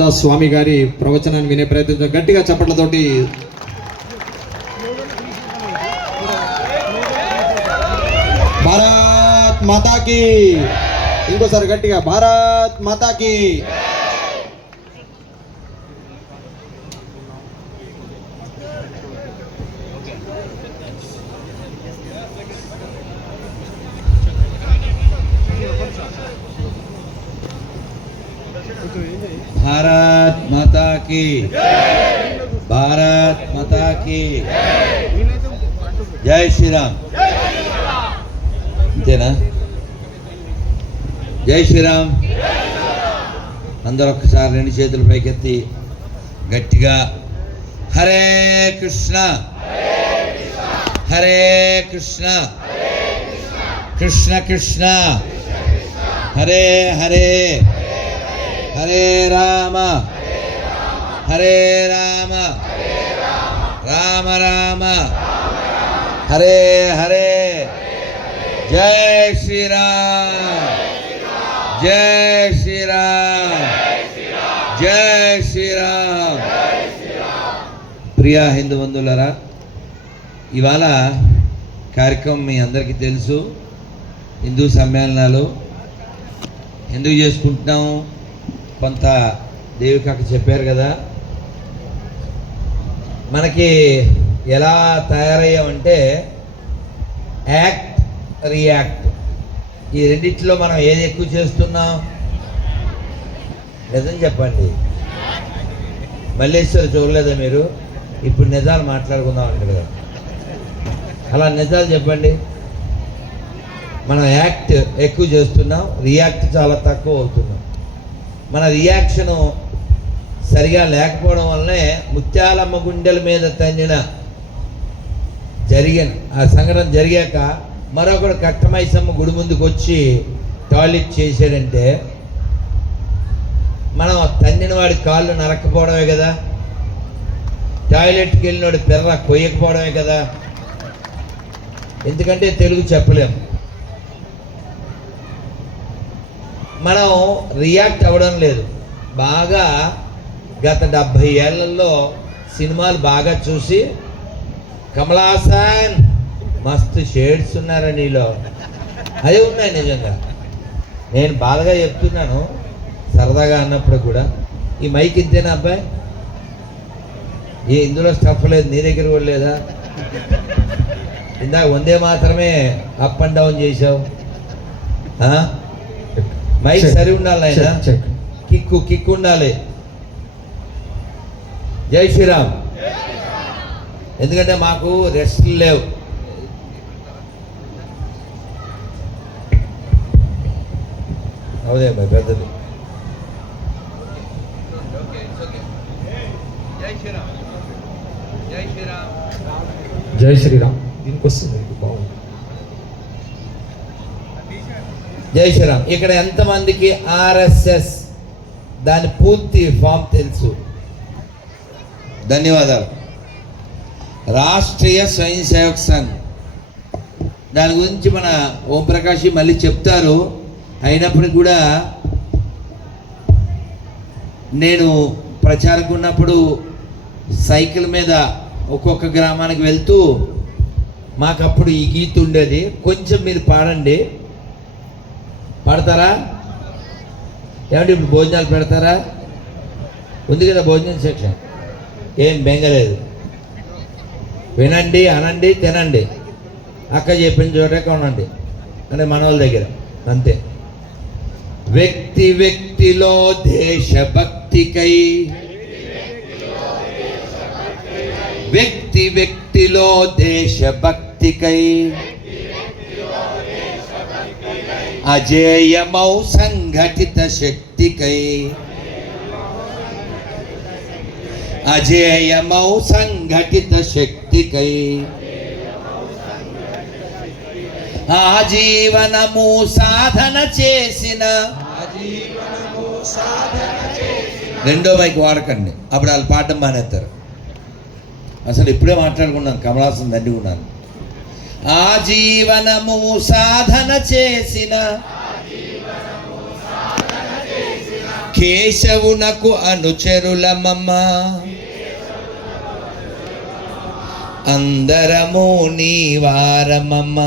దాస్ స్వామి గారి ప్రవచనాన్ని వినే ప్రయత్నించాం. గట్టిగా చప్పట్లతోటి భారత్ మాతాకి, ఇంకోసారి గట్టిగా భారత్ మాతాకి. भारत माता की, भारत माता की जय श्री राम. అంతేనా? జై శ్రీరామ్. అందరూ ఒక్కసారి రెండు చేతులు పైకెత్తి గట్టిగా హరే కృష్ణ హరే కృష్ణ కృష్ణ కృష్ణ హరే హరే హరే రామ హరే రామ రామ రామ హరే హరే. జై శ్రీరామ్ జై శ్రీరామ్ జై శ్రీరామ్. ప్రియా హిందూ బంధువులారా, ఇవాళ కార్యక్రమం మీ అందరికీ తెలుసు. హిందూ సమ్మేళనాలు ఎందుకు చేసుకుంటున్నాం కొంత దేవికక్క చెప్పారు కదా. మనకి ఎలా తయారయ్యామంటే యాక్ట్ రియాక్ట్, ఈ రెండిట్లో మనం ఏది ఎక్కువ చేస్తున్నాం? నిజం చెప్పండి. మల్లేశ్వరి చూడలేదా మీరు? ఇప్పుడు నిజాలు మాట్లాడుకుందాం అంటారు కదా, అలా నిజాలు చెప్పండి. మనం యాక్ట్ ఎక్కువ చేస్తున్నాం, రియాక్ట్ చాలా తక్కువ అవుతున్నాం. మన రియాక్షను సరిగా లేకపోవడం వల్లనే ముత్యాలమ్మ గుండెల మీద తన్నిన జరిగిన ఆ సంఘటన జరిగాక మరొకడు కట్టమైసమ్మ గుడి ముందుకు వచ్చి టాయిలెట్ చేశాడంటే మనం తన్నిన వాడి కాళ్ళు నరక్కపోవడమే కదా, టాయిలెట్కి వెళ్ళినోడి పెర్ర కొయ్యకపోవడమే కదా. ఎందుకంటే తెలుగు చెప్పలేము. మనం రియాక్ట్ అవ్వడం లేదు. బాగా గత 70 ఏళ్లలో సినిమాలు బాగా చూసి కమలాసన్ మస్తు షేడ్స్ ఉన్నారా నీలో, అదే ఉన్నాయి నిజంగా. నేను బాధగా చెప్తున్నాను, సరదాగా అన్నప్పుడు కూడా. ఈ మైక్ ఇంతేనా అబ్బాయి? ఇందులో స్టఫ్ లేదు, నీ దగ్గర కూడా లేదా? ఇందాక వందే మాత్రమే అప్ అండ్ డౌన్ చేసావు. మైక్ సరి ఉండాలి ఆయన, కిక్కు ఉండాలి. జై శ్రీరామ్. ఎందుకంటే మాకు రెస్ట్లు లేవు. అవునే పెద్దది. జై శ్రీరామ్. దీనికి వస్తుంది బాగుంది. జై శ్రీరామ్. ఇక్కడ ఎంతమందికి ఆర్ఎస్ఎస్ దాని పూర్తి ఫామ్ తెలుసు? ధన్యవాదాలు. రాష్ట్రీయ స్వయం సేవక్ సంఘ్, దాని గురించి మన ఓంప్రకాష్ మళ్ళీ చెప్తారు. అయినప్పటికీ కూడా నేను ప్రచారం ఉన్నప్పుడు సైకిల్ మీద ఒక్కొక్క గ్రామానికి వెళ్తూ మాకప్పుడు ఈ గీత ఉండేది. కొంచెం మీరు పాడండి. పాడతారా? ఏమంటే ఇప్పుడు భోజనాలు పెడతారా? ఉంది కదా భోజనం సెక్షన్, ఏం బెంగలేదు. వినండి, అనండి, తినండి. అక్క చెప్పిన చోటే కొనండి అంటే మన వాళ్ళ దగ్గర అంతే. వ్యక్తి వ్యక్తిలో దేశభక్తికై, వ్యక్తి వ్యక్తిలో దేశభక్తికై అజేయమౌ సంఘటిత శక్తికై, అజేయమౌ సంఘటిత శక్తికై ఆజీవనము సాధన చేసిన. రెండో మైక్ వాడకండి, అప్పుడు వాళ్ళు పాఠం మానేస్తారు. అసలు ఇప్పుడే మాట్లాడుకున్నాను, కమలాసన్ దండి ఉన్నాను. ఆజీవనము సాధన చేసిన కేశవునకు అనుచరులమమ్మ, అందరము నీ వారమమ్మ,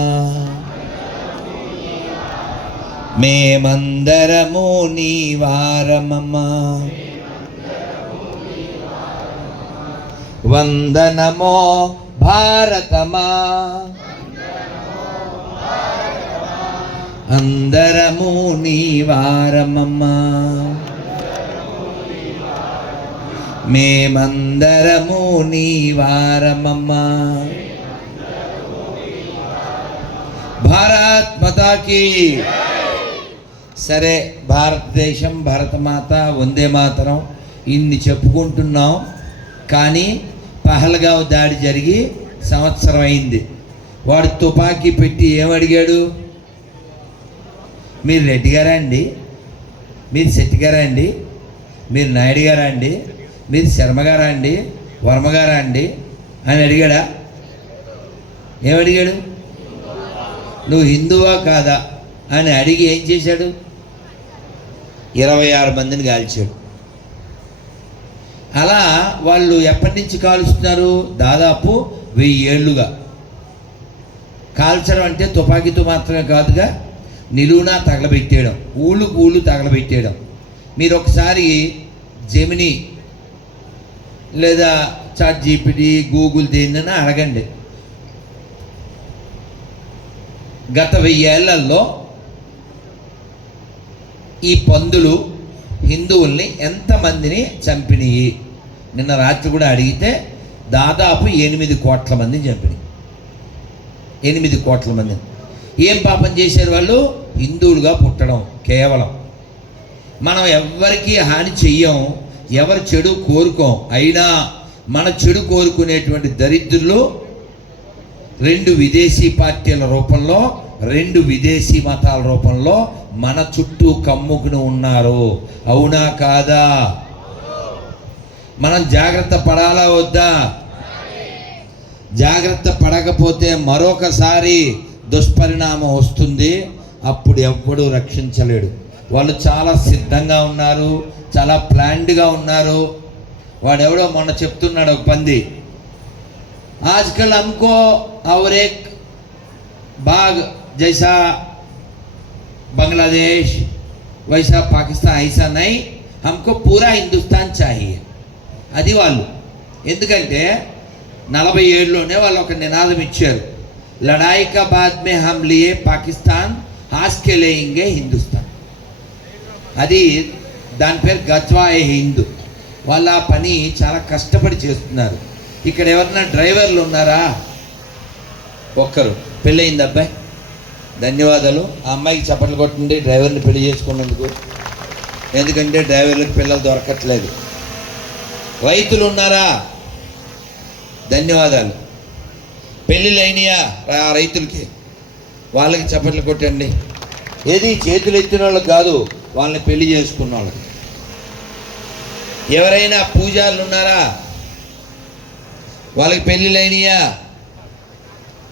మేమందరము నీ వారమమ్మ. వందనమో భారతమా, అందరము నీ వారమమ్మ, మేమందరము నీ వారమమ్మ. భారత్ మాతాకి. సరే, భారతదేశం, భారతమాత, వందే మాతరం ఇన్ని చెప్పుకుంటున్నాం. కానీ పహల్గావ్ దాడి జరిగి సంవత్సరం అయింది. వాడు తుపాకీ పెట్టి ఏమడిగాడు? మీరు రెడ్డి గారా అండి, మీరు శెట్టి గారా అండి, మీరు నాయుడు గారా అండి, మీరు శర్మ గారా అండి, వర్మ గారా అండి అని అడిగాడా? ఏమడిగాడు? నువ్వు హిందువా కాదా అని అడిగి ఏం చేశాడు? 26 మందిని కాల్చాడు. అలా వాళ్ళు ఎప్పటి నుంచి కాలుస్తున్నారు? దాదాపు 1000 ఏళ్ళుగా. కాల్చడం అంటే తుపాకీతో మాత్రమే కాదుగా, నిలువునా తగలబెట్టేయడం, ఊళ్ళు తగలబెట్టేయడం. మీరు ఒకసారి జెమిని లేదా చాట్ జీపీటీ, గూగుల్ దేన్నైనా అడగండి. గత 1000 ఏళ్లలో ఈ పందులు హిందువుల్ని ఎంతమందిని చంపినాయి? నిన్న రాత్రి కూడా అడిగితే దాదాపు 8 కోట్ల మందిని చంపినాయి. 8 కోట్ల మందిని. ఏం పాపం చేశారు వాళ్ళు? హిందువులుగా పుట్టడం కేవలం. మనం ఎవ్వరికీ హాని చెయ్యం, ఎవరి చెడు కోరుకోం. అయినా మన చెడు కోరుకునేటువంటి దరిద్రులు 2 విదేశీ పార్టీల రూపంలో, 2 విదేశీ మతాల రూపంలో మన చుట్టూ కమ్ముకుని ఉన్నారు. అవునా కాదా? మనం జాగ్రత్త పడాలా వద్దా? జాగ్రత్త పడకపోతే మరొకసారి దుష్పరిణామం వస్తుంది. అప్పుడు ఎవ్వడూ రక్షించలేడు. వాళ్ళు చాలా సిద్ధంగా ఉన్నారు, చాలా ప్లాన్డ్గా ఉన్నారు. వాడెవడో మొన్న చెప్తున్నాడు ఒక పంది, आजकल हमको और एक बाग जैसा बांग्लादेश वैसा पाकिस्तान ऐसा नहीं, हमको पूरा हिंदुस्तान चाहिए. అది వాళ్ళు. ఎందుకంటే 40 ఏళ్ళలోనే వాళ్ళు ఒక నినాదం ఇచ్చారు, లడాయి కా బాద్ మే హమ్ లియే పాకిస్తాన్, హాస్ కే లేయింగే హిందుస్థాన్. అది దాని పేరు గజ్వాయే హిందూ. వాళ్ళ పని చాలా కష్టపడి చేస్తున్నారు. ఇక్కడ ఎవరన్నా డ్రైవర్లు ఉన్నారా? ఒక్కరు. పెళ్ళయింది అబ్బాయి? ధన్యవాదాలు. ఆ అమ్మాయికి చప్పట్లు కొట్టండి, డ్రైవర్ని పెళ్లి చేసుకున్నందుకు. ఎందుకంటే డ్రైవర్లకు పిల్లలు దొరకట్లేదు. రైతులు ఉన్నారా? ధన్యవాదాలు. పెళ్ళిళ్ళు అయినాయా ఆ రైతులకి? వాళ్ళకి చప్పట్లు కొట్టండి. ఏది చేతులు ఎత్తిన వాళ్ళకి కాదు, వాళ్ళని పెళ్లి చేసుకున్న వాళ్ళకి. ఎవరైనా పూజారులు ఉన్నారా? వాళ్ళకి పెళ్ళిళ్ళు అయినాయా?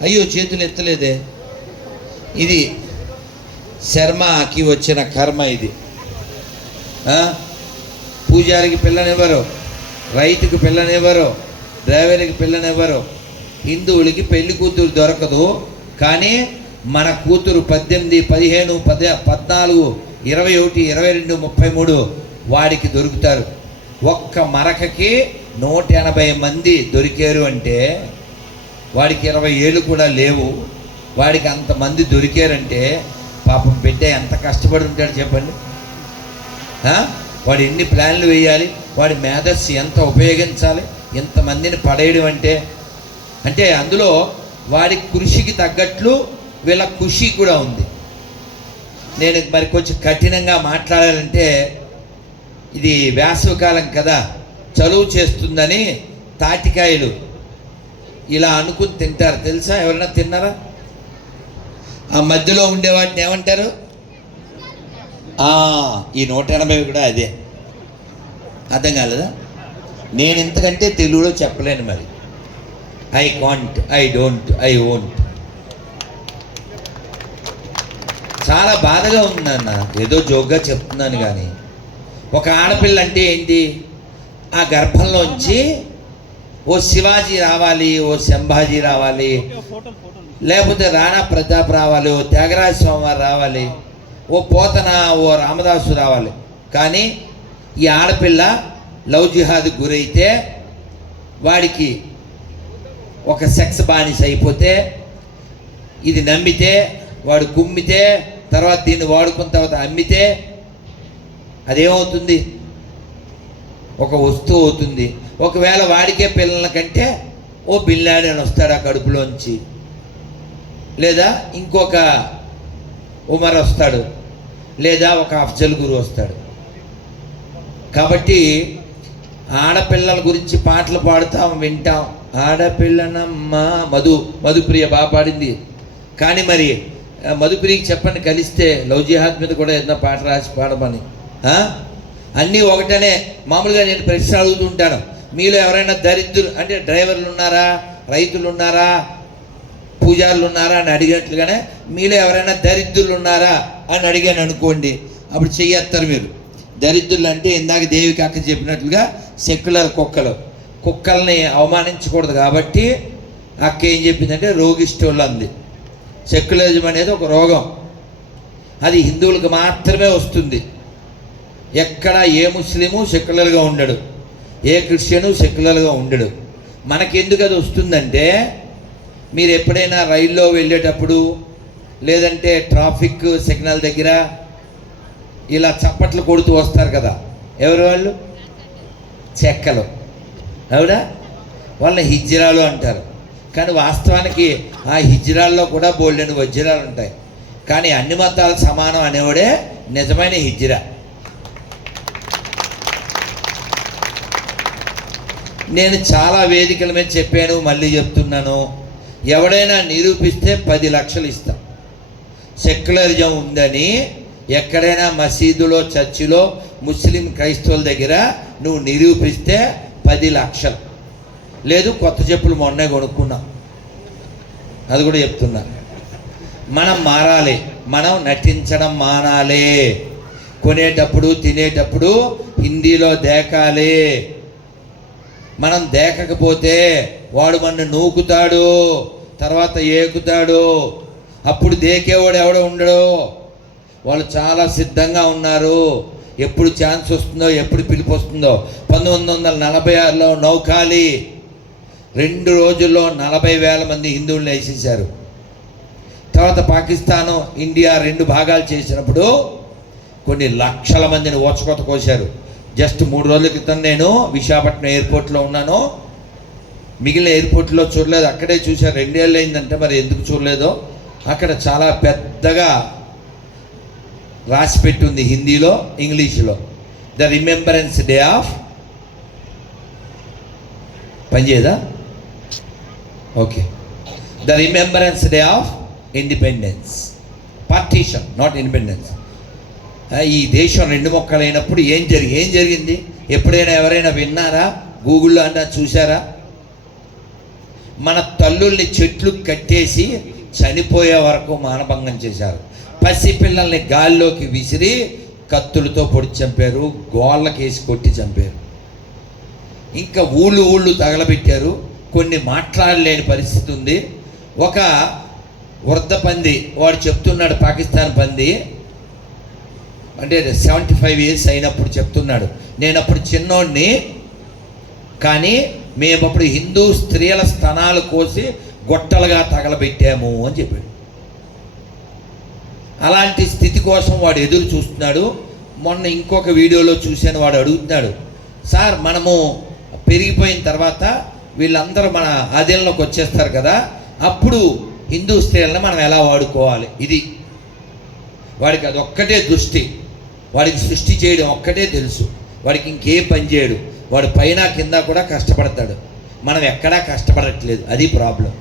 అయ్యో చేతులు ఎత్తలేదే. ఇది శర్మకి వచ్చిన కర్మ ఇది. పూజారికి పిల్లనివ్వరు, రైతుకి పిల్లనివ్వరు, డ్రైవర్కి పిల్లనివ్వరు. హిందువులకి పెళ్లి కూతురు దొరకదు. కానీ మన కూతురు 18, 15, 14, 21, 22, 33 వాడికి దొరుకుతారు. ఒక్క మరకకి 180 మంది దొరికారు అంటే వాడికి 20 ఏళ్ళు కూడా లేవు. వాడికి అంతమంది దొరికారంటే పాపం బిడ్డ ఎంత కష్టపడి ఉంటాడు చెప్పండి. వాడు ఎన్ని ప్లాన్లు వేయాలి, వాడి మేధస్సు ఎంత ఉపయోగించాలి, ఎంతమందిని పడేయడం అంటే అందులో వాడి కృషికి తగ్గట్లు వీళ్ళ ఖుషి కూడా ఉంది. నేను మరి కొంచెం కఠినంగా మాట్లాడాలంటే, ఇది వేసవికాలం కదా, చలువు చేస్తుందని తాటికాయలు ఇలా అనుకుని తింటారు. తెలుసా? ఎవరైనా తిన్నారా? ఆ మధ్యలో ఉండే వాటిని ఏమంటారు? ఈ 180 కూడా అదే. అర్థం కాలేదా? నేను ఇంతకంటే తెలుగులో చెప్పలేను. మరి I can't, I don't, I won't. చాలా బాధగా ఉందన్న. ఏదో జోక్గా చెప్తున్నాను కానీ ఒక ఆడపిల్ల అంటే ఏంటి? ఆ గర్భంలోంచి ఓ శివాజీ రావాలి, ఓ సంభాజీ రావాలి, లేకపోతే రాణా ప్రతాప్ రావాలి, ఓ త్యాగరాజ స్వామి రావాలి, ఓ పోతన, ఓ రామదాసు రావాలి. కానీ ఈ ఆడపిల్ల లవ్ జిహాద్కి గురైతే, వాడికి ఒక సెక్స్ బానిస అయిపోతే, ఇది నమ్మితే, వాడు కుమ్మితే, తర్వాత దీన్ని వాడుకున్న తర్వాత అమ్మితే అదేమవుతుంది? ఒక వస్తువు అవుతుంది. ఒకవేళ వాడికే పిల్లల కంటే ఓ బిన్ లాడెన్ వస్తాడు ఆ కడుపులోంచి, లేదా ఇంకొక ఉమర్ వస్తాడు, లేదా ఒక అఫ్జల్ గురు వస్తాడు. కాబట్టి ఆడపిల్లల గురించి పాటలు పాడుతాం, వింటాం. ఆడపిల్లనమ్మ మధుప్రియ బాగా పాడింది. కానీ మరి మధుప్రియకి చెప్పండి, కలిస్తే లవ్ జిహాద్ మీద కూడా ఏదైనా పాట రాసి పాడమని. అన్నీ ఒకటనే. మామూలుగా నేను ప్రశ్న అడుగుతుంటాను, మీలో ఎవరైనా దరిద్రులు అంటే డ్రైవర్లు ఉన్నారా, రైతులు ఉన్నారా, పూజారులు ఉన్నారా అని అడిగినట్లుగానే మీలో ఎవరైనా దరిద్రులు ఉన్నారా అని అడిగాను అనుకోండి, అప్పుడు చెయ్యేస్తారు మీరు. దరిద్రులు అంటే ఇందాక దేవికి అక్క చెప్పినట్లుగా సెక్యులర్ కుక్కల్ని అవమానించకూడదు కాబట్టి అక్క ఏం చెప్పిందంటే రోగిష్టోళ్ళు అంది. సెక్యులరిజం అనేది ఒక రోగం, అది హిందువులకు మాత్రమే వస్తుంది. ఎక్కడ ఏ ముస్లిము సెక్యులర్గా ఉండడు, ఏ క్రిస్టియను సెక్యులర్గా ఉండడు. మనకెందుకు అది వస్తుందంటే, మీరు ఎప్పుడైనా రైల్లో వెళ్ళేటప్పుడు లేదంటే ట్రాఫిక్ సిగ్నల్ దగ్గర ఇలా చప్పట్లు కొడుతూ వస్తారు కదా, ఎవరు వాళ్ళు? చెక్కలు, అవునా? వాళ్ళని హిజ్రాలు అంటారు. కానీ వాస్తవానికి ఆ హిజ్రాల్లో కూడా బోల్డెని వజ్రాలు ఉంటాయి. కానీ అన్ని మతాలు సమానం అనేవాడే నిజమైన హిజ్రా. నేను చాలా వేదికల మీద చెప్పాను, మళ్ళీ చెప్తున్నాను. ఎవడైనా నిరూపిస్తే 10 లక్షలు ఇస్తాం. సెక్యులరిజం ఉందని ఎక్కడైనా మసీదులో, చర్చిలో, ముస్లిం క్రైస్తవుల దగ్గర నువ్వు నిరూపిస్తే 10 లక్షలు. లేదు, కొత్త చెప్పులు మొన్నే కొనుక్కున్నాం, అది కూడా చెప్తున్నా. మనం మారాలి, మనం నటించడం మానాలి. కొనేటప్పుడు, తినేటప్పుడు హిందీలో దేకాలి. మనం దేకకపోతే వాడు మన నూకుతాడు, తర్వాత ఏకుతాడు. అప్పుడు దేకేవాడు ఎవడో ఉండడు. వాళ్ళు చాలా సిద్ధంగా ఉన్నారు. ఎప్పుడు ఛాన్స్ వస్తుందో, ఎప్పుడు పిలుపు వస్తుందో. 1946లో నౌఖాళీ 2 రోజుల్లో 40,000 మంది హిందువులను వేసేశారు. తర్వాత పాకిస్తాను, ఇండియా 2 భాగాలు చేసినప్పుడు కొన్ని లక్షల మందిని ఓచకొత కోశారు. జస్ట్ 3 రోజుల క్రితం నేను విశాఖపట్నం ఎయిర్పోర్ట్లో ఉన్నాను. మిగిలిన ఎయిర్పోర్ట్లో చూడలేదు, అక్కడే చూశారు. 2 ఏళ్ళు అయిందంటే మరి ఎందుకు చూడలేదో. అక్కడ చాలా పెద్దగా రాసి పెట్టి ఉంది హిందీలో, ఇంగ్లీష్లో. ద రిమెంబరెన్స్ డే ఆఫ్, పనిచేయదా? Okay, the remembrance day of independence. Partition, not independence. ఈ దేశం 2 ముక్కలైనప్పుడు ఏం జరిగింది? ఎప్పుడైనా ఎవరైనా విన్నారా? గూగుల్లో అన్నా చూసారా? మన తల్లుల్ని చెట్లు కట్టేసి చనిపోయే వరకు మానభంగం చేశారు. పసిపిల్లల్ని గాల్లోకి విసిరి కత్తులతో పొడి చంపారు, గోళ్ళకేసి కొట్టి చంపారు. ఇంకా ఊళ్ళు తగలబెట్టారు. కొన్ని మాట్లాడలేని పరిస్థితి ఉంది. ఒక వృద్ధ పంది, వాడు చెప్తున్నాడు, పాకిస్తాన్ పంది, అంటే 75 years అయినప్పుడు చెప్తున్నాడు, నేను అప్పుడు చిన్నోడిని, కానీ మేము అప్పుడు హిందూ స్త్రీల స్తనాలు కోసి గొట్టలుగా తగలబెట్టాము అని చెప్పాడు. అలాంటి స్థితి కోసం వాడు ఎదురు చూస్తున్నాడు. మొన్న ఇంకొక వీడియోలో చూశాను, వాడు అడుగుతున్నాడు, సార్ మనము పెరిగిపోయిన తర్వాత వీళ్ళందరూ మన ఆధీనంలోకి వచ్చేస్తారు కదా, అప్పుడు హిందూ స్త్రీలను మనం ఎలా వాడుకోవాలి? ఇది వాడికి అది ఒక్కటే దృష్టి. వాడికి సృష్టి చేయడం ఒక్కటే తెలుసు. వాడికి ఇంకే పని చేయడు. వాడు పైన కింద కూడా కష్టపడతాడు. మనం ఎక్కడా కష్టపడట్లేదు, అది ప్రాబ్లం.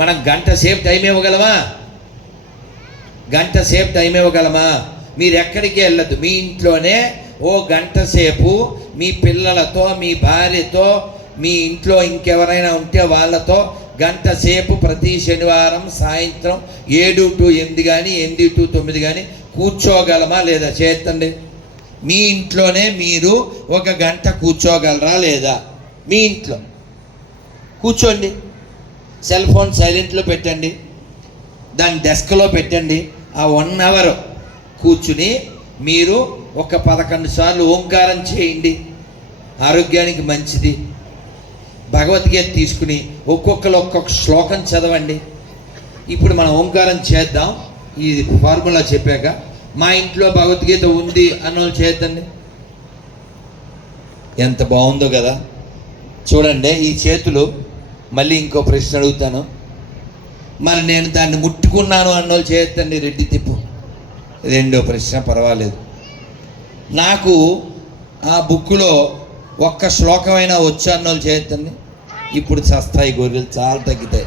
మనం గంట సేపు టైం ఇవ్వగలమా? మీరు ఎక్కడికి వెళ్ళద్దు, మీ ఇంట్లోనే ఓ గంట సేపు మీ పిల్లలతో, మీ భార్యతో, మీ ఇంట్లో ఇంకెవరైనా ఉంటే వాళ్ళతో గంట సేపు ప్రతి శనివారం సాయంత్రం 7 to 8 కానీ 8 to 9 కానీ కూర్చోగలమా లేదా? చేతండి. మీ ఇంట్లోనే మీరు 1 గంట కూర్చోగలరా లేదా? మీ ఇంట్లో కూర్చోండి, సెల్ ఫోన్ సైలెంట్లో పెట్టండి, దాన్ని డెస్క్లో పెట్టండి. ఆ 1 అవర్ కూర్చుని మీరు ఒక 11 సార్లు ఓంకారం చేయండి. ఆరోగ్యానికి మంచిది. భగవద్గీత తీసుకుని ఒక్కొక్క శ్లోకం చదవండి. ఇప్పుడు మనం ఓంకారం చేద్దాం. ఈ ఫార్ములా చెప్పాక మా ఇంట్లో భగవద్గీత ఉంది అన్నోళ్ళు చేద్దండి. ఎంత బాగుందో కదా. చూడండి ఈ చేతులు. మళ్ళీ ఇంకో ప్రశ్న అడుగుతాను. మరి నేను దాన్ని ముట్టుకున్నాను అన్నోళ్ళు చేయొద్దండి. రెడ్డి తిప్పు. రెండో ప్రశ్న పర్వాలేదు. నాకు ఆ బుక్లో 1 శ్లోకమైనా వచ్చు అన్నోళ్ళు చేయొద్దండి. ఇప్పుడు చస్తాయి గొర్రెలు, చాలా తగ్గుతాయి.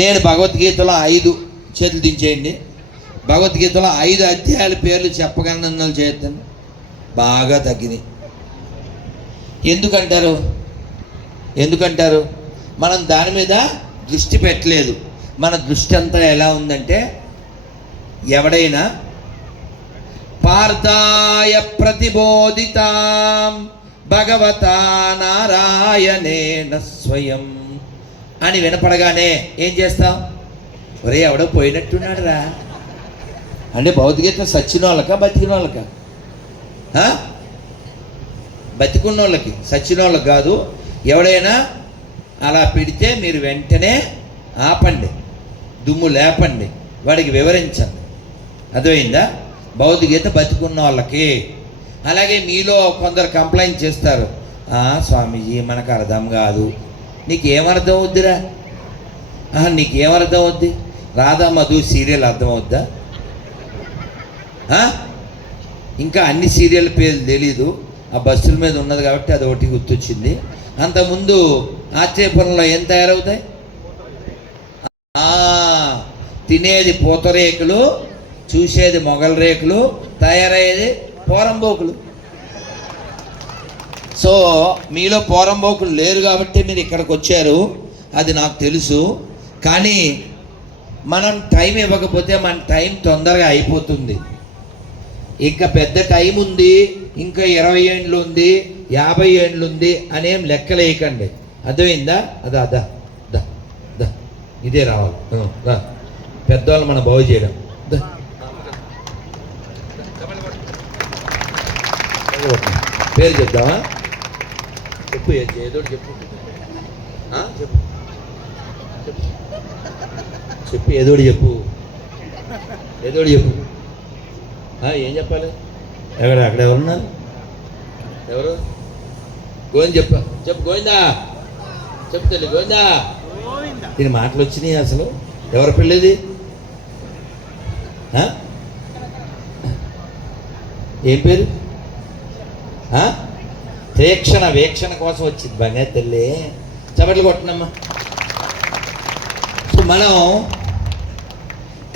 నేను భగవద్గీతలో 5 చేతులు దించేయండి. భగవద్గీతలో 5 అధ్యాయాల పేర్లు చెప్పగలను అన్నోళ్ళు చేయొద్దండి. బాగా తగ్గినాయి. ఎందుకంటారు? మనం దాని మీద దృష్టి పెట్టలేదు. మన దృష్టి అంతా ఎలా ఉందంటే, ఎవడైనా పార్థాయ ప్రతిబోధితాం భగవతా నారాయణేన స్వయం అని వినపడగానే ఏం చేస్తాం? ఒరే ఎవడో పోయినట్టున్నాడు రా అంటే భౌతికత సచ్చిన వాళ్ళకా బతికిన వాళ్ళకా? బతికున్న వాళ్ళకి, సచ్చిన వాళ్ళకి కాదు. ఎవడైనా అలా పెడితే మీరు వెంటనే ఆపండి, దుమ్ము లేపండి, వాడికి వివరించండి. అర్థమైందా? భౌతికత బతికున్న వాళ్ళకి. అలాగే మీలో కొందరు కంప్లైంట్ చేస్తారు, స్వామీజీ మనకు అర్థం కాదు. నీకేమర్థం అవుద్దిరా? నీకేమర్థం అవుద్ది? రాధా మధు సీరియల్ అర్థం అవుద్దా? ఇంకా అన్ని సీరియల్ పేర్లు తెలీదు. ఆ బస్సుల మీద ఉన్నది కాబట్టి అది ఒకటి గుర్తొచ్చింది. అంతకుముందు ఆశ్చర్యపురంలో ఏం తయారవుతాయి? తినేది పూతరేకులు, చూసేది మొగల రేకులు, తయారయ్యేది పోరంబోకులు. సో మీలో పోరంబోకులు లేరు కాబట్టి మీరు ఇక్కడికి వచ్చారు, అది నాకు తెలుసు. కానీ మనం టైం ఇవ్వకపోతే మన టైం తొందరగా అయిపోతుంది. ఇంకా పెద్ద టైం ఉంది, ఇంకా 20 ఏండ్లు ఉంది, 50 ఏండ్లు ఉంది అనేం లెక్కలేయకండి. అర్థమైందా? అదా దా దా దా ఇదే రావాలి. పెద్దవాళ్ళు మనం బాగు చేయడం. పేరు చెప్దామా? చెప్పు, ఏదో చెప్పు. చెప్పు ఏదోటి చెప్పు. ఏం చెప్పాలి? అక్కడ ఎవరున్నారు? ఎవరు? గోవింద చెప్పు గోవిందా. చెప్పు తల్లి గోవిందా. దీని మాటలు వచ్చినాయి. అసలు ఎవరి పెళ్ళిది? ఏం పేరు? వీక్షణ కోసం వచ్చింది. బంగా తల్లి చప్పట్లు కొట్టనమ్మా. సో మనం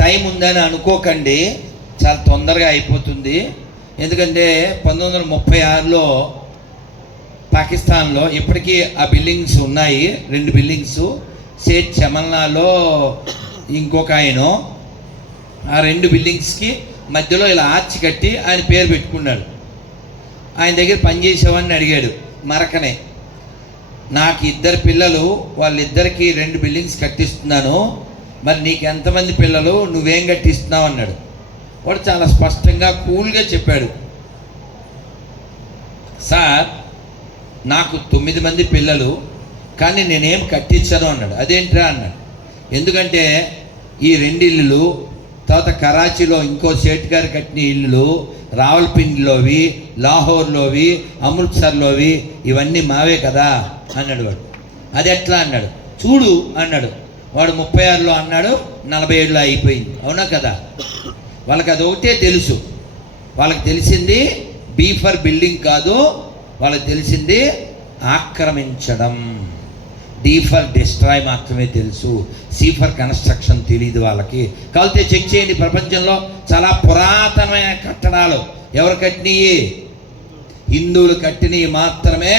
టైం ఉందని అనుకోకండి, చాలా తొందరగా అయిపోతుంది. ఎందుకంటే 1936లో పాకిస్తాన్లో ఇప్పటికీ ఆ బిల్డింగ్స్ ఉన్నాయి, 2 బిల్డింగ్స్. సేట్ చమల్నాలో ఇంకొక ఆయన ఆ 2 బిల్డింగ్స్కి మధ్యలో ఇలా ఆర్చి కట్టి ఆయన పేరు పెట్టుకున్నాడు. ఆయన దగ్గర పనిచేసేవాడిని అడిగాడు, మరకనే, నాకు 2 పిల్లలు, వాళ్ళిద్దరికి 2 బిల్డింగ్స్ కట్టిస్తున్నాను, మరి నీకు ఎంతమంది పిల్లలు, నువ్వేం కట్టిస్తున్నావు అన్నాడు. వాడు చాలా స్పష్టంగా కూల్గా చెప్పాడు, సార్ నాకు 9 మంది పిల్లలు, కానీ నేనేం కట్టించను అన్నాడు. అదేంట్రా అన్నాడు. ఎందుకంటే ఈ 2 ఇల్లులు, తర్వాత కరాచీలో ఇంకో సేట్ గారు కట్టిన ఇల్లులు, రావల్పిండిలోవి, లాహోర్లోవి, అమృత్సర్లోవి, ఇవన్నీ మావే కదా అన్నాడు వాడు. అది ఎట్లా అన్నాడు. చూడు అన్నాడు. వాడు 36లో అన్నాడు, 47లో అయిపోయింది. అవునా కదా? వాళ్ళకి అది ఒకటే తెలుసు. వాళ్ళకి తెలిసింది బీ ఫర్ బిల్డింగ్ కాదు, వాళ్ళకి తెలిసింది ఆక్రమించడం. డి ఫర్ డిస్ట్రాయ్ మాత్రమే తెలుసు, సి ఫర్ కన్స్ట్రక్షన్ తెలియదు వాళ్ళకి. కలితే చెక్ చేయండి, ప్రపంచంలో చాలా పురాతనమైన కట్టడాలు ఎవరు కట్టినవి? హిందువులు కట్టినవి మాత్రమే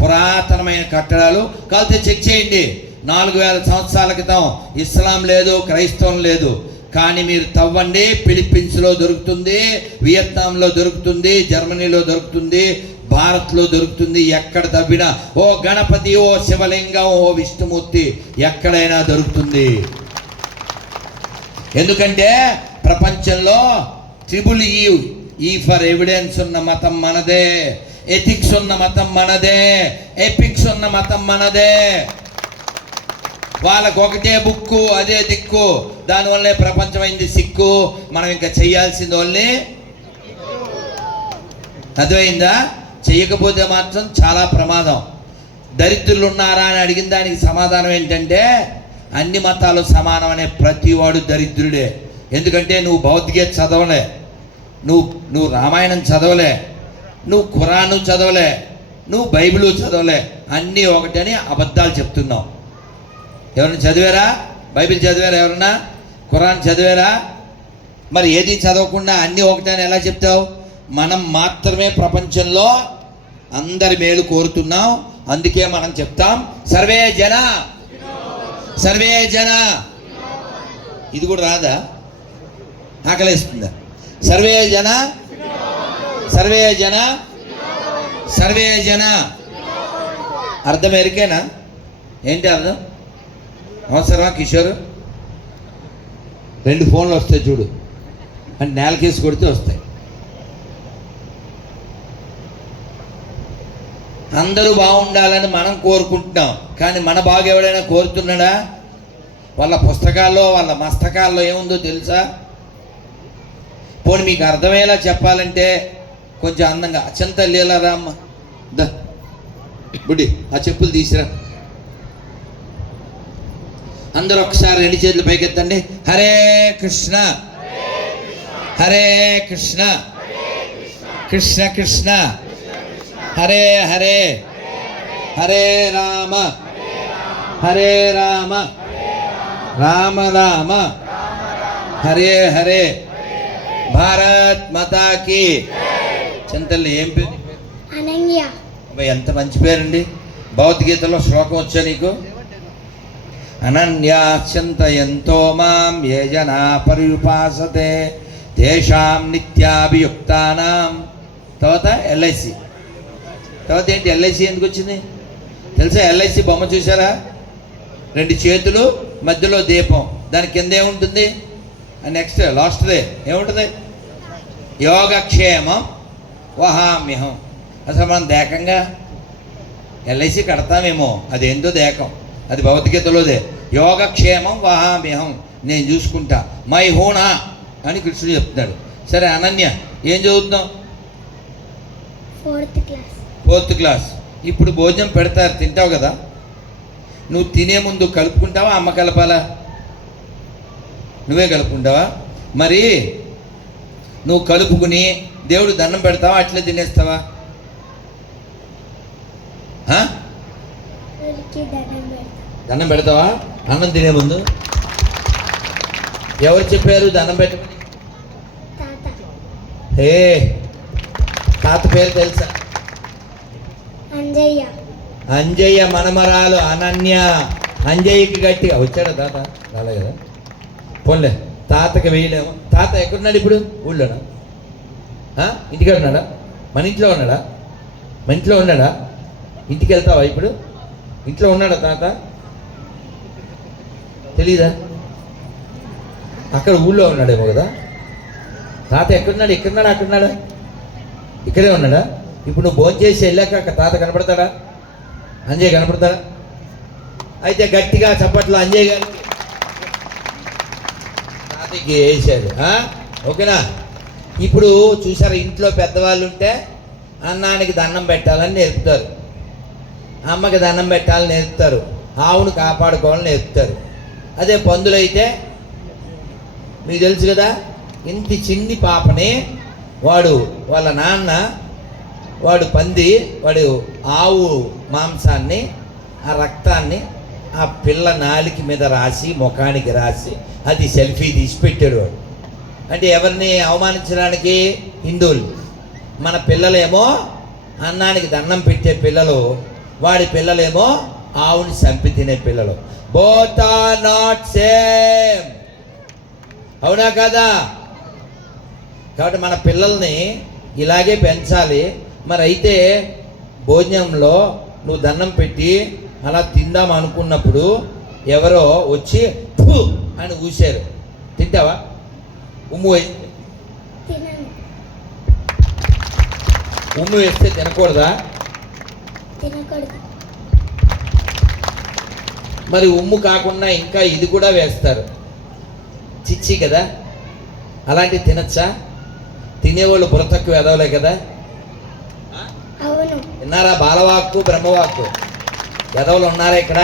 పురాతనమైన కట్టడాలు. కలితే చెక్ చేయండి. 4000 సంవత్సరాల క్రితం ఇస్లాం లేదు, క్రైస్తవం లేదు, కానీ మీరు తవ్వండి, ఫిలిప్పీన్స్లో దొరుకుతుంది, వియత్నాంలో దొరుకుతుంది, జర్మనీలో దొరుకుతుంది, భారత్లో దొరుకుతుంది. ఎక్కడ తవ్వినా ఓ గణపతి, ఓ శివలింగం, ఓ విష్ణుమూర్తి ఎక్కడైనా దొరుకుతుంది. ఎందుకంటే ప్రపంచంలో ట్రిపుల్ ఈ ఫర్ ఎవిడెన్స్ ఉన్న మతం మనదే, ఎథిక్స్ ఉన్న మతం మనదే, ఎపిక్స్ ఉన్న మతం మనదే. వాళ్ళకు ఒకటే బుక్కు, అదే దిక్కు, దానివల్లే ప్రపంచమైంది సిక్కు. మనం ఇంకా చెయ్యాల్సింది వాళ్ళని, అర్థమైందా? చెయ్యకపోతే మాత్రం చాలా ప్రమాదం. దరిద్రులు ఉన్నారా అని అడిగిన దానికి సమాధానం ఏంటంటే అన్ని మతాలు సమానం అనే ప్రతివాడు దరిద్రుడే. ఎందుకంటే నువ్వు భౌతికత చదవలే, నువ్వు రామాయణం చదవలే, నువ్వు ఖురాను చదవలే, నువ్వు బైబిలు చదవలే, అన్నీ ఒకటని అబద్ధాలు చెప్తున్నావు. ఎవరైనా చదివారా? బైబిల్ చదివారా? ఎవరన్నా ఖురాన్ చదివారా? మరి ఏది చదవకుండా అన్నీ ఒకటని ఎలా చెప్తావు? మనం మాత్రమే ప్రపంచంలో అందరి మేలు కోరుతున్నాం. అందుకే మనం చెప్తాం సర్వే జన, సర్వే జన. ఇది కూడా రాదా? ఆకలిస్తుందా? సర్వే జన, సర్వే జన, సర్వే జన. అర్థం ఎరికేనా? ఏంటి అర్థం? అవసరమా కిషోర్? 2 ఫోన్లు వస్తాయి చూడు, అంటే నేలకేసి కొడితే వస్తాయి. అందరూ బాగుండాలని మనం కోరుకుంటున్నాం, కానీ మన బాగు ఎవడైనా కోరుతున్నాడా? వాళ్ళ పుస్తకాల్లో, వాళ్ళ మస్తకాల్లో ఏముందో తెలుసా? పోనీ మీకు అర్థమయ్యేలా చెప్పాలంటే కొంచెం అందంగా అచ్చంత లేలారా అమ్మ, దా బుడ్డి ఆ చెప్పులు తీసిరా. అందరూ ఒకసారి 2 చేతులు పైకెత్తండి. హరే కృష్ణ, హరే కృష్ణ, కృష్ణ కృష్ణ, హరే హరే, హరే రామ, హరే రామ, రామ రామ, హరే హరే, భారత్ మాతా కీ. చింతల్ని ఏం పేరు? అనన్య. ఎంత మంచి పేరండి. భగవద్గీతలో శ్లోకం వచ్చా నీకు? అనన్యా చింతయంతో మాం ఏ జనా పర్యుపాసతే తేషాం నిత్యాభియుక్తానాం. తర్వాత ఎల్ఐసి. తర్వాత ఏంటి? ఎల్ఐసి ఎందుకు వచ్చింది తెలుసా? ఎల్ఐసి బొమ్మ చూసారా? 2 చేతులు, మధ్యలో దీపం, దాని కింద ఏముంటుంది? నెక్స్ట్ లాస్ట్దే ఏముంటుంది? యోగక్షేమం వహామ్యహం. అసలు మనం దేకంగా ఎల్ఐసి కడతామేమో, అదేందో దేకం, అది భగవద్గీతలోదే. యోగక్షేమం వహామ్యహం, నేను చూసుకుంటా, మై హోనా అని కృష్ణుడు చెప్తున్నాడు. సరే అనన్య ఏం చదువుతున్నావు? 4th class. 4th class. ఇప్పుడు భోజనం పెడతారు, తింటావు కదా? నువ్వు తినే ముందు కలుపుకుంటావా, అమ్మ కలపాలా? నువ్వే కలుపుకుంటావా? మరి నువ్వు కలుపుకుని దేవుడు దండం పెడతావా, అట్లే తినేస్తావా? దండం పెడతావా? అన్నం తినే ముందు ఎవరు చెప్పారు దండం పెట్టమని? హే, తాత పేరు తెలుసా? అంజయ్య. అంజయ్య మనమరాలు అనన్య. అంజయ్యకి గట్టిగా వచ్చాడా తాత? రాలే కదా. పోన్లే, తాతకి వేయలేము. తాత ఎక్కడున్నాడు ఇప్పుడు? ఊళ్ళోనా? ఇంటికాడ ఉన్నాడా? మన ఇంట్లో ఉన్నాడా? మన ఇంట్లో ఉన్నాడా? ఇంటికి వెళ్తావా ఇప్పుడు? ఇంట్లో ఉన్నాడా తాత? తెలీదా? అక్కడ ఊళ్ళో ఉన్నాడేమో కదా. తాత ఎక్కడున్నాడు? ఎక్కడున్నాడా? అక్కడున్నాడా? ఇక్కడే ఉన్నాడా? ఇప్పుడు నువ్వు భోజనం చేసి వెళ్ళాక తాత కనపడతాడా? అంజయ్ కనపడతాడా? అయితే గట్టిగా చప్పట్లు అంజయ్ గారు తాతకి వేసాడు. ఓకేనా? ఇప్పుడు చూసారా, ఇంట్లో పెద్దవాళ్ళు ఉంటే అన్నానికి దండం పెట్టాలని నేర్పుతారు, అమ్మకి దండం పెట్టాలని నేర్పుతారు, ఆవును కాపాడుకోవాలని నేర్పుతారు. అదే పందులైతే మీకు తెలుసు కదా, ఇంత చిన్ని పాపని వాళ్ళ నాన్న పంది ఆవు మాంసాన్ని, ఆ రక్తాన్ని ఆ పిల్ల నాలికి మీద రాసి, ముఖానికి రాసి, అది సెల్ఫీ తీసి పెట్టాడు వాడు. అంటే ఎవరిని అవమానించడానికి? హిందువులు. మన పిల్లలేమో అన్నానికి దండం పెట్టే పిల్లలు, వాడి పిల్లలేమో ఆవుని చంపి తినే పిల్లలు. Both are not same. అవునా కాదా? కాబట్టి మన పిల్లల్ని ఇలాగే పెంచాలి. మరి అయితే భోజనంలో నువ్వు దండం పెట్టి అలా తిందాం అనుకున్నప్పుడు ఎవరో వచ్చి ఫు అని ఊశారు, తింటావా? ఉమ్ము తినను. ఉమ్ము వేస్తే తినకూడదా? తినకూడదు. మరి ఉమ్ము కాకుండా ఇంకా ఇది కూడా వేస్తారు, చిచ్చి కదా. అలాంటివి తినచ్చా? తినేవాళ్ళు బుర్ర తక్కువ ఎదవలే కదా. అవును. విన్నారా? బాలవాక్కు బ్రహ్మవాక్కు. ఎదవలు ఉన్నారా ఇక్కడ?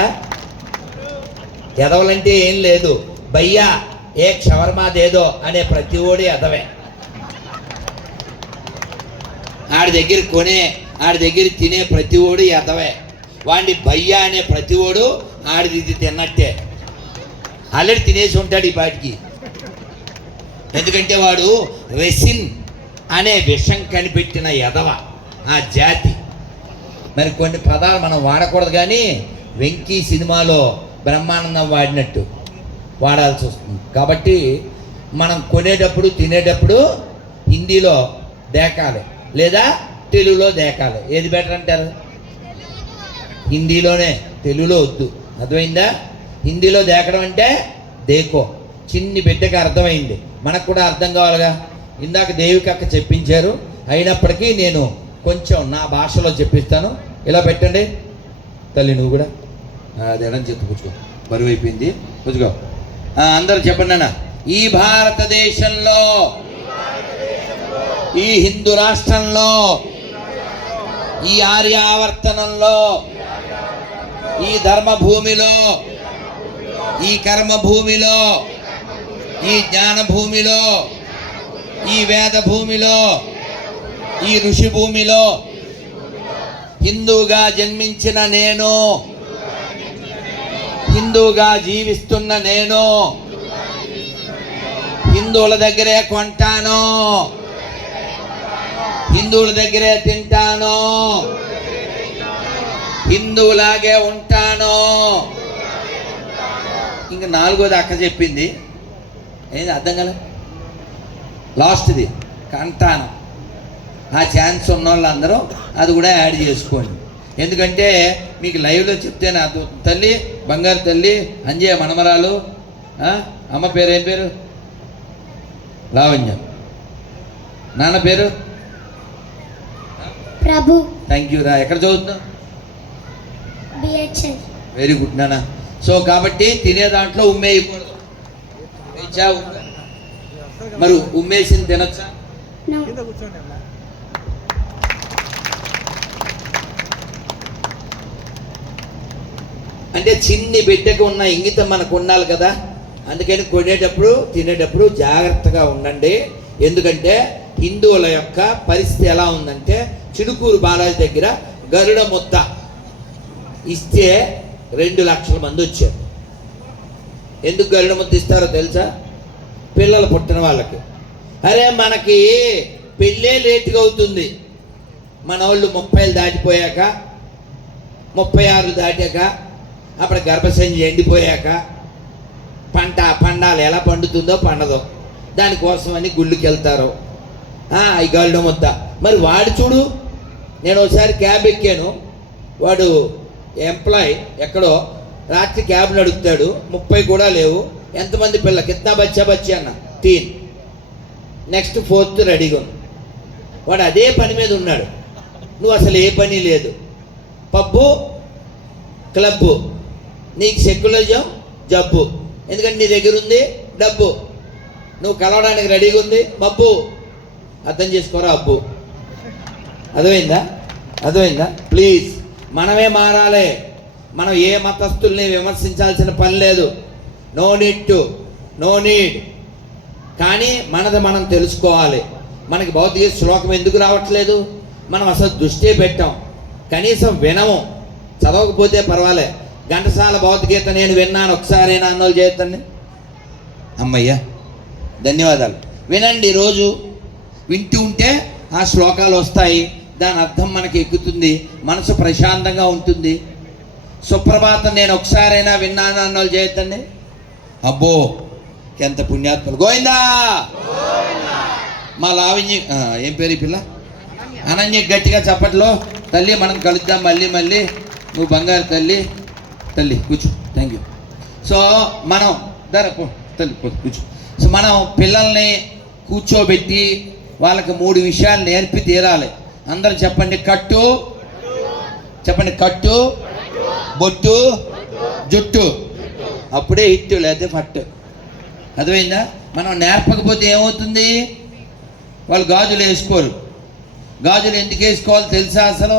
ఎదవలంటే ఏం లేదు, భయ్యా ఏ క్షవర్మాదేదో అనే ప్రతి ఓడి ఎదవే. ఆడి దగ్గర తినే ప్రతి ఓడి ఎదవే. వాడిని భయ్యా అనే ప్రతి ఓడు ఆడిది ఇది తిన్నట్టే. ఆల్రెడీ తినేసి ఉంటాడు ఈ పాటికి. ఎందుకంటే వాడు రెసిన్ అనే విషం కనిపెట్టిన ఎదవ ఆ జాతి. మరి కొన్ని పదాలు మనం వాడకూడదు, కానీ వెంకీ సినిమాలో బ్రహ్మానందం వాడినట్టు వాడాల్సి వస్తుంది. కాబట్టి మనం కొనేటప్పుడు తినేటప్పుడు హిందీలో దేకాలి లేదా తెలుగులో దేకాలి. ఏది బెటర్ అంటారు? హిందీలోనే, తెలుగులో వద్దు. అర్థమైందా? హిందీలో దేకడం అంటే దేకో. చిన్ని బిడ్డకి అర్థమైంది, మనకు కూడా అర్థం కావాలిగా. ఇందాక దేవికి అక్క చెప్పించారు, అయినప్పటికీ నేను కొంచెం నా భాషలో చెప్పిస్తాను. ఇలా పెట్టండి తల్లి, నువ్వు కూడా అది ఎడం చెత్త కూర్చో, బరువు అయిపోయింది, కూర్చుకో. అందరూ చెప్పండి అన్న. ఈ భారతదేశంలో, ఈ హిందూ రాష్ట్రంలో, ఈ ఆర్యావర్తనంలో, ఈ ధర్మభూమిలో, ఈ కర్మభూమిలో, ఈ జ్ఞాన భూమిలో, ఈ వేద భూమిలో, ఈ ఋషి భూమిలో హిందూగా జన్మించిన నేను, హిందూగా జీవిస్తున్న నేను హిందువుల దగ్గరే కొంటాను, హిందువుల దగ్గరే తింటాను, హిందువులాగే ఉంటాను. ఇంకా నాలుగోది అక్క చెప్పింది, ఏంది అర్థం కదా? లాస్ట్ది కంటాను. ఆ ఛాన్స్ ఉన్న వాళ్ళందరూ అది కూడా యాడ్ చేసుకోండి. ఎందుకంటే మీకు లైవ్లో చెప్తేనే అర్థం. తల్లి, బంగారు తల్లి, అంజయ్య మనమరాలు, అమ్మ పేరు ఏం పేరు? లావణ్య. నాన్న పేరు ప్రభు. థ్యాంక్ యూ రా. ఎక్కడ చదువుతున్నావు? బిహెచ్ఎల్. వెరీ గుడ్ నాన్న. సో కాబట్టి తినే దాంట్లో ఉమ్మేయకూడదు. మరి ఉమ్మేసింది తినచ్చా? నో. అంటే చిన్ని బిడ్డకు ఉన్న ఇంగితం మనకు ఉండాలి కదా. అందుకని కొనేటప్పుడు తినేటప్పుడు జాగ్రత్తగా ఉండండి. ఎందుకంటే హిందువుల యొక్క పరిస్థితి ఎలా ఉందంటే, చిడుకూరు బాలాజీ దగ్గర గరుడ ముద్ద ఇస్తే 2 లక్షల మంది వచ్చారు. ఎందుకు గరుడ ముద్ద ఇస్తారో తెలుసా? పిల్లలు పుట్టిన వాళ్ళకి. అరే మనకి పెళ్ళే లేటుగా అవుతుంది. మన వాళ్ళు 30 దాటిపోయాక, 36 దాటాక, అప్పుడు గర్భసంచి ఎండిపోయాక పండాలు ఎలా పండుతుందో పండదో, దానికోసమని గుళ్ళకి వెళ్తారు. ఈ గరుడ ముద్ద. మరి వాడు చూడు, నేను ఒకసారి క్యాబ్ ఎక్కాను, వాడు ఎంప్లాయ్ ఎక్కడో, రాత్రి క్యాబ్ని అడుగుతాడు, 30 కూడా లేవు, ఎంతమంది పిల్ల, కిత్నా బచ్చా అన్న 3, నెక్స్ట్ 4th రెడీగా ఉంది. వాడు అదే పని మీద ఉన్నాడు, నువ్వు అసలు ఏ పని లేదు, పబ్బు క్లబ్బు, నీకు సెక్యులరిజం జబ్బు, ఎందుకంటే నీ దగ్గర ఉంది డబ్బు, నువ్వు కలవడానికి రెడీగా ఉంది మబ్బు. అర్థం చేసుకోరా అబ్బు. అర్థమైందా? ప్లీజ్ మనమే మారాలి. మనం ఏ మతస్థుల్ని విమర్శించాల్సిన పని లేదు. No need. కానీ మనది మనం తెలుసుకోవాలి. మనకి భౌతిక శ్లోకం ఎందుకు రావట్లేదు? మనం అసలు దృష్టి పెట్టాం, కనీసం వినము. చదవకపోతే పర్వాలే, ఘంటసాల భౌతికగీత నేను విన్నాను, ఒకసారైనా అన్నోళ్ళు చేతండి. అమ్మయ్యా, ధన్యవాదాలు. వినండి, రోజు వింటూ ఉంటే ఆ శ్లోకాలు వస్తాయి, దాని అర్థం మనకి ఎక్కుతుంది, మనసు ప్రశాంతంగా ఉంటుంది. సుప్రభాతం నేను ఒకసారైనా విన్నాను అన్నోళ్ళు చేయొద్దండి. అబ్బో ఎంత పుణ్యాత్ములు. గోవిందా. మా లావణ్య ఏం పేరు ఈ పిల్ల? అనన్య. గట్టిగా చప్పట్లో. తల్లి మనం కలుద్దాం మళ్ళీ మళ్ళీ. నువ్వు బంగారు తల్లి. తల్లి కూర్చో. Thank you. సో మనం తల్లి కూర్చో. సో మనం పిల్లల్ని కూర్చోబెట్టి వాళ్ళకి 3 విషయాలు నేర్పి తీరాలి. అందరూ చెప్పండి. కట్టు, చెప్పండి. కట్టు, బొట్టు, జుట్టు. అప్పుడే హిట్, లేకపోతే ఫట్. అర్థమైందా? మనం నేర్పకపోతే ఏమవుతుంది? వాళ్ళు గాజులు వేసుకోరు. గాజులు ఎందుకు వేసుకోవాలో తెలుసా? అసలు